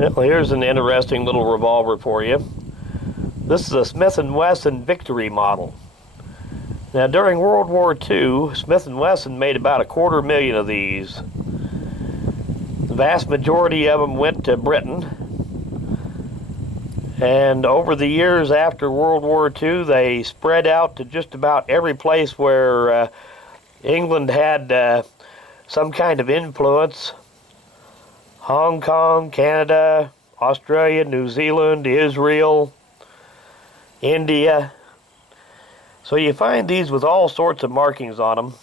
Well, here's an interesting little revolver for you. This is a Smith & Wesson Victory model. Now, during World War II, Smith & Wesson made about 250,000 of these. The vast majority of them went to Britain. And over the years after World War II, they spread out to just about every place where England had some kind of influence. Hong Kong, Canada, Australia, New Zealand, Israel, India. So you find these with all sorts of markings on them.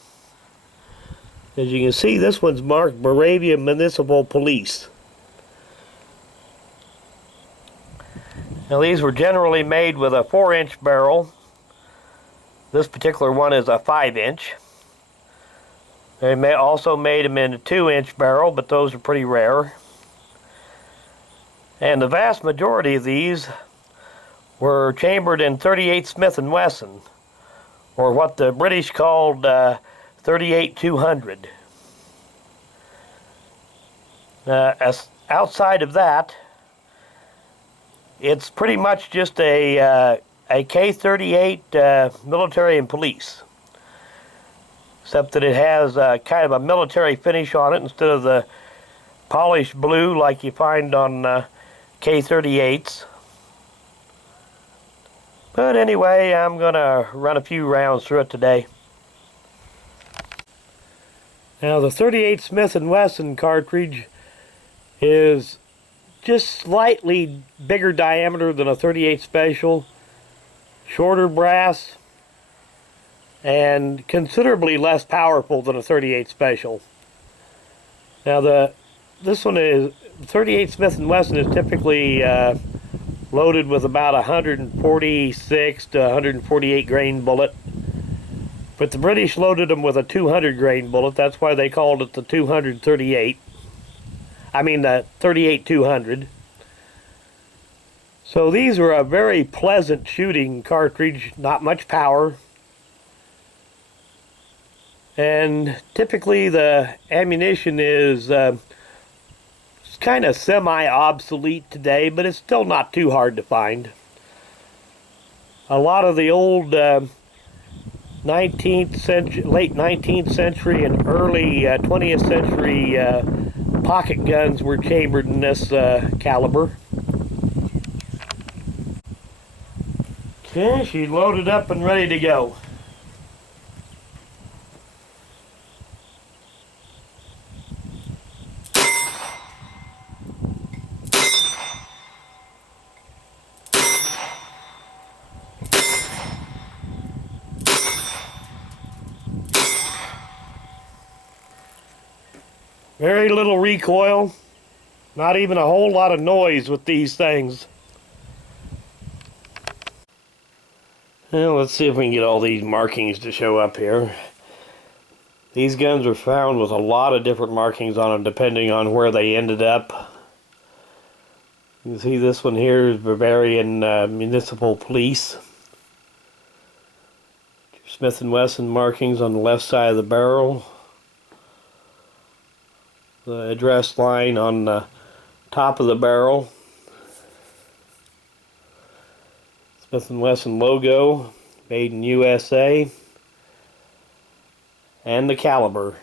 As you can see, this one's marked Moravia Municipal Police. Now, these were generally made with a 4-inch barrel. This particular one is a 5-inch. They may also made them in a 2-inch barrel, but those are pretty rare. And the vast majority of these were chambered in 38 Smith & Wesson, or what the British called 38-200. Outside of that, it's pretty much just a K-38 military and police, except that it has kind of a military finish on it instead of the polished blue like you find on K-38s. But anyway, I'm going to run a few rounds through it today. Now, the 38 Smith & Wesson cartridge is just slightly bigger diameter than a 38 Special, shorter brass, and considerably less powerful than a 38 Special. Now, this one is 38 Smith & Wesson is typically loaded with about 146 to 148 grain bullet, but the British loaded them with a 200 grain bullet. That's why they called it the 238. I mean the 38-200. So these are a very pleasant shooting cartridge, not much power. And typically the ammunition is kind of semi-obsolete today, but it's still not too hard to find. A lot of the old 19th century, late 19th century and early 20th century pocket guns were chambered in this caliber. Okay, she's loaded up and ready to go. Very little recoil, not even a whole lot of noise with these things. Well, let's see if we can get all these markings to show up here. These guns were found with a lot of different markings on them depending on where they ended up. You can see this one here is Bavarian Municipal Police. Smith & Wesson markings on the left side of the barrel. The address line on the top of the barrel. Smith & Wesson logo, made in USA, and the caliber.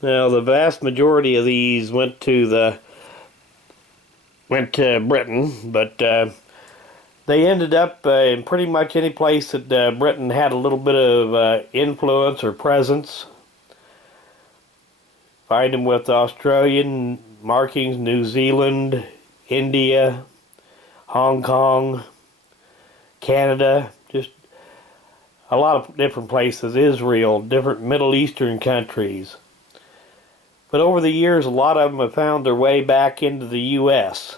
Now, the vast majority of these went to Britain, but they ended up in pretty much any place that Britain had a little bit of influence or presence. Find them with Australian markings, New Zealand, India, Hong Kong, Canada, just a lot of different places, Israel, different Middle Eastern countries. But over the years, a lot of them have found their way back into the U.S.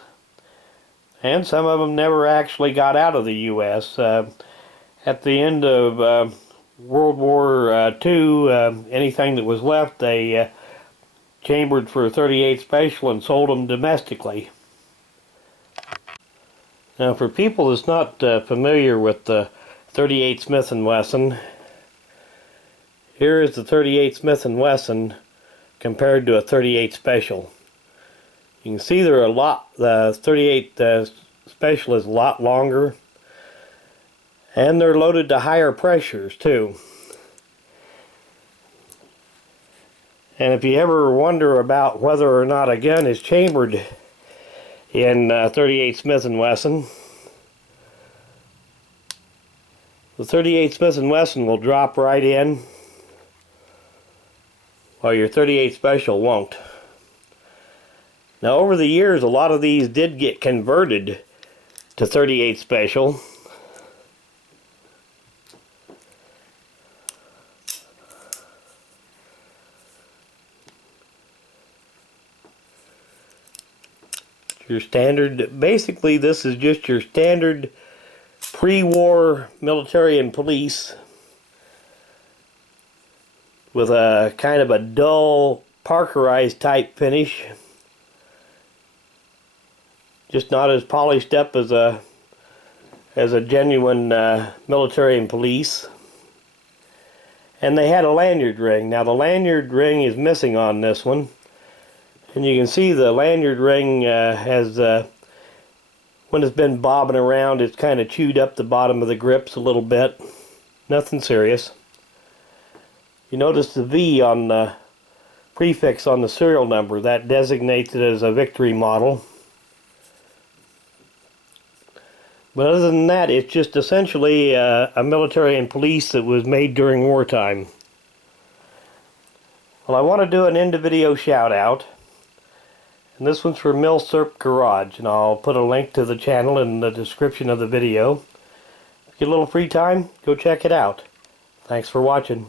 And some of them never actually got out of the U.S. At the end of World War II, anything that was left, they chambered for 38 Special and sold them domestically. Now, for people that's not familiar with the 38 Smith & Wesson, here is the 38 Smith & Wesson compared to a 38 Special. You can see they're the 38 Special is a lot longer, and they're loaded to higher pressures too. And if you ever wonder about whether or not a gun is chambered in 38 Smith & Wesson, the 38 Smith & Wesson will drop right in, while your 38 Special won't. Now, over the years, a lot of these did get converted to 38 Special. Your standard, basically this is just your standard pre-war military and police with a kind of a dull Parkerized type finish. Just not as polished up as a genuine military and police. And they had a lanyard ring. Now the lanyard ring is missing on this one. And you can see the lanyard ring has, when it's been bobbing around, it's kind of chewed up the bottom of the grips a little bit. Nothing serious. You notice the V on the prefix on the serial number. That designates it as a victory model. But other than that, it's just essentially a military and police that was made during wartime. Well, I want to do an end of video shout out. And this one's for MilsurpGarage, and I'll put a link to the channel in the description of the video. If you get a little free time, go check it out. Thanks for watching.